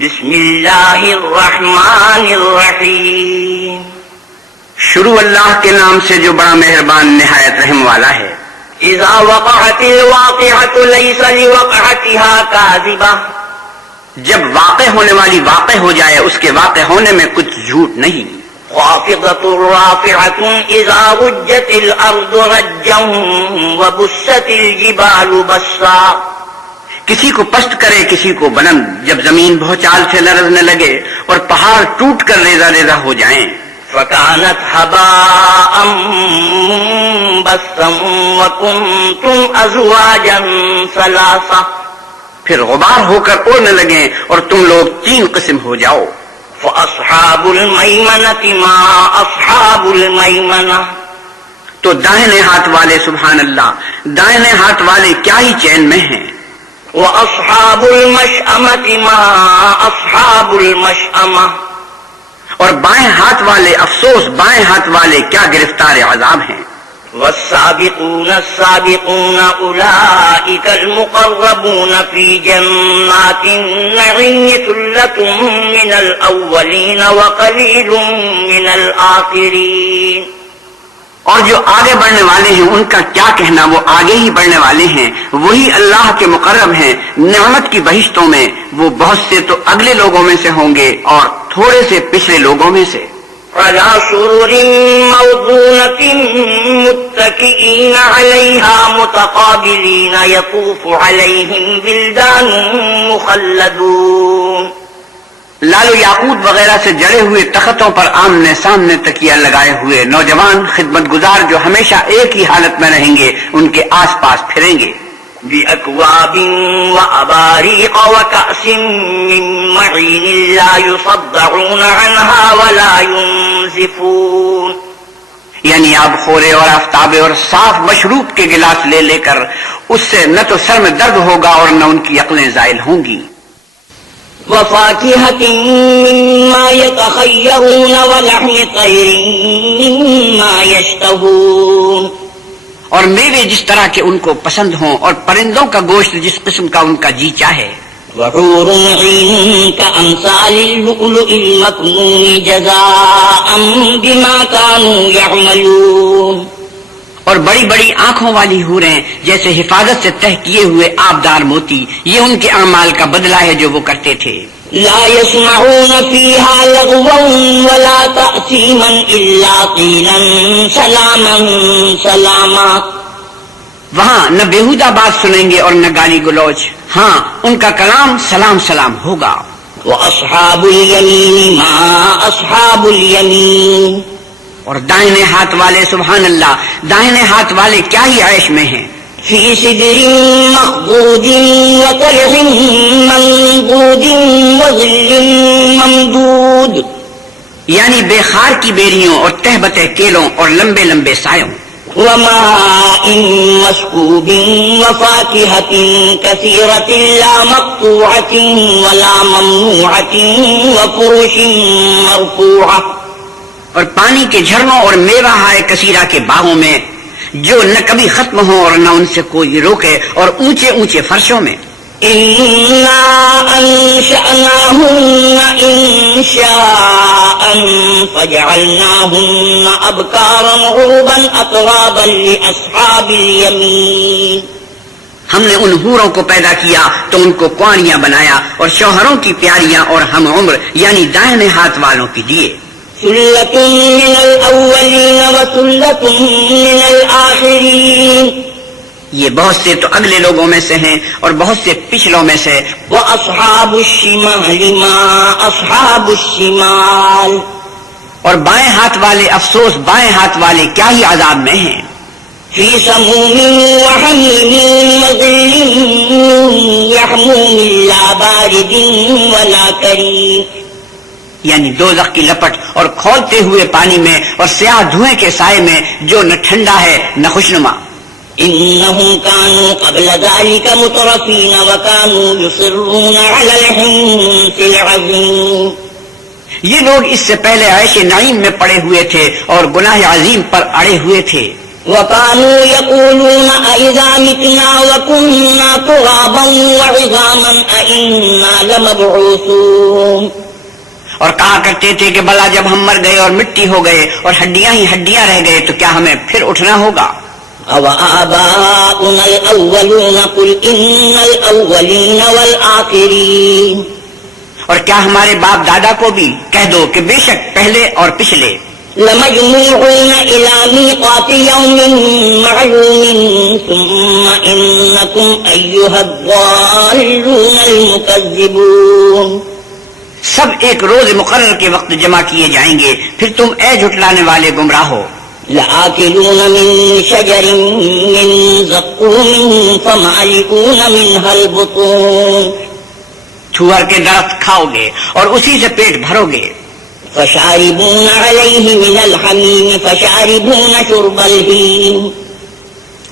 بسم اللہ الرحمن الرحیم. شروع اللہ کے نام سے جو بڑا مہربان نہایت رحم والا ہے. اذا وقعت الواقعة ليس لوقعتها كاذبة. جب واقع ہونے والی واقع ہو جائے اس کے واقع ہونے میں کچھ جھوٹ نہیں. خافضة رافعة اذا رجت الارض رجا وبست الجبال بسا. کسی کو پست کرے کسی کو بلند، جب زمین بھوچال سے لرزنے لگے اور پہاڑ ٹوٹ کر ریزہ ریزہ ہو جائیں. فكانت هباء منبثا وكنتم ازواجا ثلاثة. پھر غبار ہو کر اڑنے لگیں اور تم لوگ 3 قسم ہو جاؤ. فاصحاب الميمنة ما اصحاب الميمنة. تو دائیں ہاتھ والے سبحان اللہ، دائیں ہاتھ والے کیا ہی چین میں ہیں. واصحاب المشأمة ما اصحاب المشأمة. اور بائیں ہاتھ والے افسوس، بائیں ہاتھ والے کیا گرفتار عذاب ہیں. والسابقون السابقون اولئك المقربون في جنات النعيم ثلة من الاولين وقليل من الاخرين. اور جو آگے بڑھنے والے ہیں ان کا کیا کہنا، وہ آگے ہی بڑھنے والے ہیں، وہی اللہ کے مقرب ہیں نعمت کی بہشتوں میں. وہ بہت سے تو اگلے لوگوں میں سے ہوں گے اور تھوڑے سے پچھلے لوگوں میں سے. على سرر موضونة متكئين عليها متقابلين يطوف عليهم ولدان مخلدون. لال و یاقوت وغیرہ سے جڑے ہوئے تختوں پر آمنے سامنے تکیہ لگائے ہوئے نوجوان خدمت گزار جو ہمیشہ ایک ہی حالت میں رہیں گے ان کے آس پاس پھریں گے. بأكواب وأباريق وكأس من معين لا يصدعون عنها ولا ينزفون. یعنی آب خورے اور آفتابے اور صاف مشروب کے گلاس لے لے کر اس سے نہ تو سر میں درد ہوگا اور نہ ان کی عقلیں زائل ہوں گی. وفاكهة مما يتخيرون ولحم طير مما يشتهون. اور میوے جس طرح کے ان کو پسند ہوں اور پرندوں کا گوشت جس قسم کا ان کا جی چاہے. وحور عين كأمثال اللؤلؤ المكنون جزاء بما كانوا يعملون. اور بڑی بڑی آنکھوں والی حوریں جیسے حفاظت سے تہ کیے ہوئے آبدار موتی، یہ ان کے اعمال کا بدلہ ہے جو وہ کرتے تھے. لا يسمعون فيها لغوا ولا تأثيما إلا قيلا سلاما سلاما. وہاں نہ بیہودہ بات سنیں گے اور نہ گالی گلوچ، ہاں ان کا کلام سلام سلام ہوگا. وأصحاب اليمين ما أصحاب اليمين. اور دائیں ہاتھ والے سبحان اللہ، دائیں ہاتھ والے کیا ہی عیش میں ہیں. في سدر مخضود وطلح منضود وظل ممدود. یعنی بے خار کی بیریوں اور تہبتے کیلوں اور لمبے لمبے سایوں. وماء مسكوب وفاكهة كثيرة لا مقطوعة ولا ممنوعة وفرش مرفوعة. اور پانی کے جھرنوں اور میوہ ہائے کثیرہ کے باغوں میں جو نہ کبھی ختم ہو اور نہ ان سے کوئی روکے، اور اونچے اونچے فرشوں میں. إنا أنشأناهن إنشاء فجعلناهن أبكارا عربا أترابا لأصحاب اليمين. ہم نے ان حوروں کو پیدا کیا تو ان کو کوانیاں بنایا اور شوہروں کی پیاریاں اور ہم عمر یعنی دائیں ہاتھ والوں کی دیے. ثلة من الأولين وثلة من الآخرين. یہ بہت سے تو اگلے لوگوں میں سے ہیں اور بہت سے پچھلوں میں سے. وأصحاب الشمال ما أصحاب الشمال. اور بائیں ہاتھ والے افسوس، بائیں ہاتھ والے کیا ہی عذاب میں ہیں. في سموم وحميم وظل يحموم لا بارد ولا كريم. یعنی دوزخ کی لپٹ اور کھولتے ہوئے پانی میں اور سیاہ دھوئیں کے سائے میں جو نہ ٹھنڈا ہے نہ خوشنما. إنهم كانوا قبل ذلك مترفين وكانوا يصرون على الحنث العظيم. یہ لوگ اس سے پہلے عیش نعیم میں پڑے ہوئے تھے اور گناہ عظیم پر اڑے ہوئے تھے. وكانوا يقولون أئذا متنا وكنا ترابا وعظاما أئنا لمبعوثون، اور کہا کرتے تھے کہ بھلا جب ہم مر گئے اور مٹی ہو گئے اور ہڈیاں ہی ہڈیاں رہ گئے تو کیا ہمیں پھر اٹھنا ہوگا؟ أَوَآبَاؤُنَا الْأَوَّلُونَ قُلْ إِنَّ الْأَوَّلِينَ وَالْآخِرِينَ، اور کیا ہمارے باپ دادا کو بھی کہہ دو کہ بے شک پہلے اور پچھلے لَمَجْمُوعُونَ إِلَى مِيقَاتِ يَوْمٍ مَّعْلُومٍ ثُمَّ إِنَّكُمْ أَيُّهَا الضَّالُّونَ الْمُكَذِّبُونَ، سب ایک روز مقرر کے وقت جمع کیے جائیں گے، پھر تم اے جھٹلانے والے گمراہ ہو۔ لَآكِلُونَ مِن شَجَرٍ مِّن زَقُّومٍ فَمَالِئُونَ مِنْهَا الْبُطُونَ، چھوہر کے درخت کھاؤ گے اور اسی سے پیٹ بھرو گے۔ فَشَارِبُونَ عَلَيْهِ مِنَ الْحَمِيمِ فَشَارِبُونَ شُرْبَ الْهِيمِ،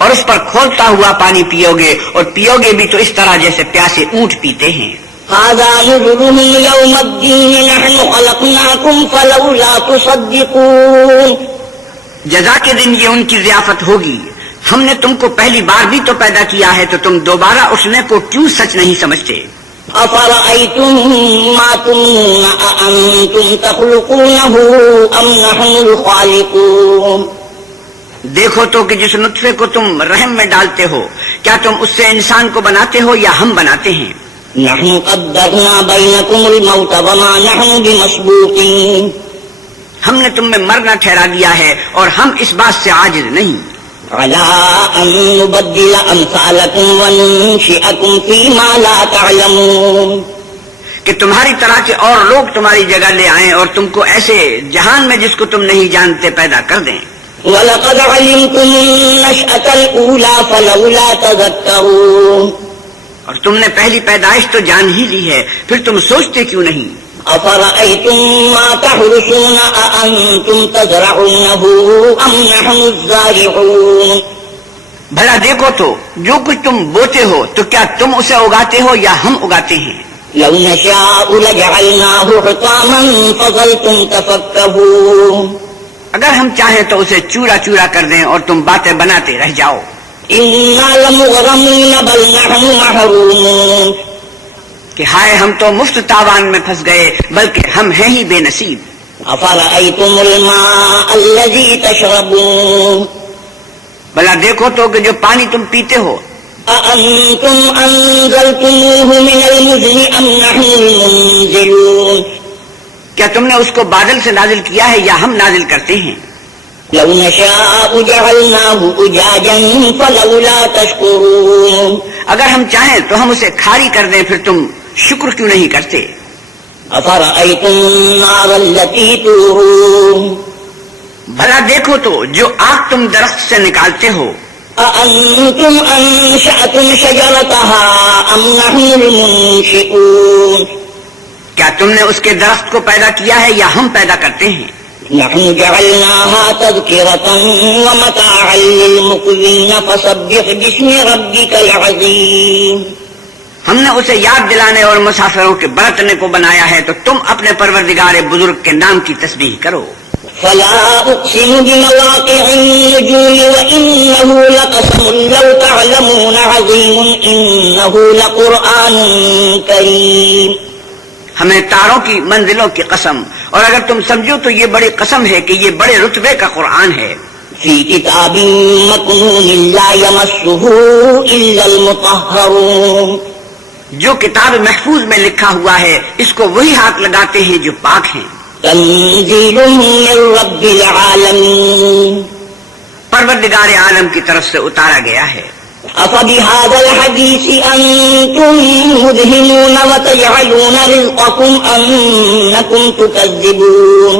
اور اس پر کھولتا ہوا پانی پیو گے اور پیو گے بھی تو اس طرح جیسے پیاسے اونٹ پیتے ہیں۔ هَذَا نُزُلُهُمْ يَوْمَ الدِّينِ نَحْنُ خَلَقْنَاكُمْ فَلَوْلَا تُصَدِّقُونَ، جزا کے دن یہ ان کی ضیافت ہوگی، ہم نے تم کو پہلی بار بھی تو پیدا کیا ہے تو تم دوبارہ اٹھنے کو کیوں سچ نہیں سمجھتے؟ أَفَرَأَيْتُم مَّا تُمْنُونَ أَأَنتُمْ تَخْلُقُونَهُ أَمْ نَحْنُ الْخَالِقُونَ، دیکھو تو کہ جس نطفے کو تم رحم میں ڈالتے ہو کیا تم اس سے انسان کو بناتے ہو یا ہم بناتے ہیں؟ نحن قدرنا بينكم الموت وما نحن بمسبوقين، ہم نے تم میں مرنا ٹھہرا دیا ہے اور ہم اس بات سے عاجز نہیں۔ على أن نبدل أمثالكم وننشئكم فيما لا تعلمون، کہ تمہاری طرح کے اور لوگ تمہاری جگہ لے آئیں اور تم کو ایسے جہان میں جس کو تم نہیں جانتے پیدا کر دیں۔ وَلَقَدْ عَلِمْتُمُ النَّشْأَةَ الْأُولَى فَلَوْلَا تَذَكَّرُونَ، اور تم نے پہلی پیدائش تو جان ہی لی ہے، پھر تم سوچتے کیوں نہیں؟ أَفَرَأَيْتُم مَّا تَحْرُثُونَ أَأَنتُمْ تَزْرَعُونَهُ أَمْ نَحْنُ الزَّارِعُونَ، بھلا دیکھو تو جو کچھ تم بوتے ہو تو کیا تم اسے اگاتے ہو یا ہم اگاتے ہیں؟ لَوْ نَشَاءُ لَجَعَلْنَاهُ حُطَامًا فَظَلْتُمْ تَفَكَّهُونَ، اگر ہم چاہیں تو اسے چورا چورا کر دیں اور تم باتیں بناتے رہ جاؤ۔ إِنَّا لَمُغْرَمُونَ بَلْ نَحْنُ مَحْرُومُونَ، کہ ہائے ہم تو مفت تاوان میں پھنس گئے بلکہ ہم ہیں ہی بے نصیب۔ أَفَرَأَيْتُمُ الْمَاءَ الَّذِي تَشْرَبُونَ، بھلا دیکھو تو کہ جو پانی تم پیتے ہو أَأَنتُمْ أَنزَلْتُمُوهُ مِنَ الْمُزْنِ أَمْ نَحْنُ الْمُنزِلُونَ، کیا تم نے اس کو بادل سے نازل کیا ہے یا ہم نازل کرتے ہیں؟ لَوْ نَشَاءُ جَعَلْنَاهُ أُجَاجًا فَلَوْلَا تَشْكُرُونَ، اگر ہم چاہیں تو ہم اسے کھاری کر دیں پھر تم شکر کیوں نہیں کرتے؟ أَفَرَأَيْتُمُ النَّارَ الَّتِي تُورُونَ، بھلا دیکھو تو جو آگ تم درخت سے نکالتے ہو أَأَنتُمْ أَنشَأْتُمْ شَجَرَتَهَا أَمْ نَحْنُ الْمُنشِئُونَ، کیا تم نے اس کے درخت کو پیدا کیا ہے یا ہم پیدا کرتے ہیں؟ نحن جعلناها تذكرة ومتاعا للمقوين فسبح باسم ربك العظيم، ہم نے اسے یاد دلانے اور مسافروں کے برتنے کو بنایا ہے تو تم اپنے پروردگار بزرگ کے نام کی تسبیح کرو۔ فلا أقسم بمواقع النجوم وإنه لقسم لو تعلمون عظيم إنه لقرآن كريم، ہمیں تاروں کی منزلوں کی قسم، اور اگر تم سمجھو تو یہ بڑی قسم ہے کہ یہ بڑے رتبے کا قرآن ہے۔ في كتاب مكنون لا يمسه إلا المطهرون، جو کتاب محفوظ میں لکھا ہوا ہے اس کو وہی ہاتھ لگاتے ہیں جو پاک ہیں۔ تنزيل من رب العالمين، پروردگار عالم کی طرف سے اتارا گیا ہے۔ أفبهذا الحديث أنتم مدهنون وتجعلون رزقكم أنكم تكذبون،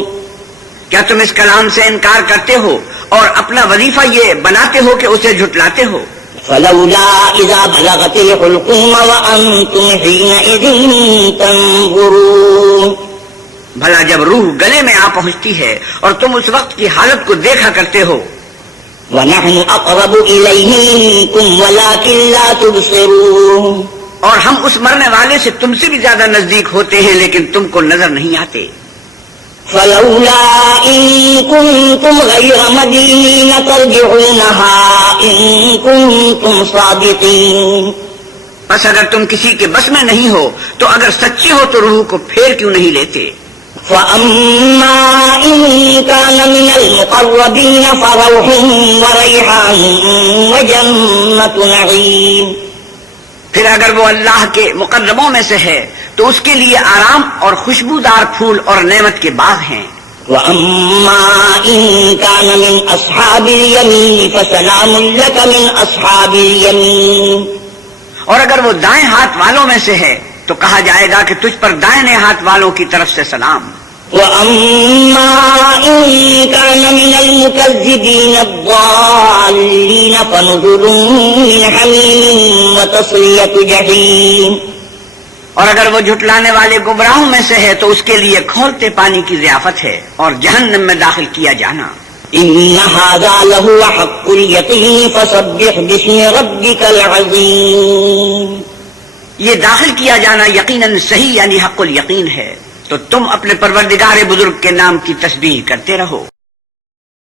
کیا تم اس کلام سے انکار کرتے ہو اور اپنا وظیفہ یہ بناتے ہو کہ اسے جھٹلاتے ہو؟ فلولا إذا بلغت الحلقوم وأنتم حينئذ تنظرون، بھلا جب روح گلے میں آ پہنچتی ہے اور تم اس وقت کی حالت کو دیکھا کرتے ہو۔ ونحن أقرب إليه منكم ولكن لا تبصرون، اور ہم اس مرنے والے سے تم سے بھی زیادہ نزدیک ہوتے ہیں لیکن تم کو نظر نہیں آتے۔ فلولا إن كنتم غير مدينين ترجعونها إن كنتم صادقين. بس اگر تم کسی کے بس میں نہیں ہو تو اگر سچے ہو تو روح کو پھیر کیوں نہیں لیتے؟ فأما إن كان من المقربين فروح وريحان وجنة نعيم. پھر اگر وہ اللہ کے مقربوں میں سے ہے تو اس کے لیے آرام اور خوشبودار پھول اور نعمت کے باغ ہیں. وأما إن كان من أصحاب اليمين فسلام لك من أصحاب اليمين. اور اگر وہ دائیں ہاتھ والوں میں سے ہے تو کہا جائے گا کہ تجھ پر دائیں ہاتھ والوں کی طرف سے سلام. وأما إن كان من المكذبين الضالين فنزل من حميم وتصلية جحيم. اور اگر وہ جھٹلانے والے گمراہوں میں سے ہے تو اس کے لیے کھولتے پانی کی ضیافت ہے اور جہنم میں داخل کیا جانا. إن هذا لهو حق اليقين فسبح باسم ربك العظيم. یہ داخل کیا جانا یقیناً صحیح یعنی حق الیقین ہے، تو تم اپنے پروردگار بزرگ کے نام کی تسبیح کرتے رہو.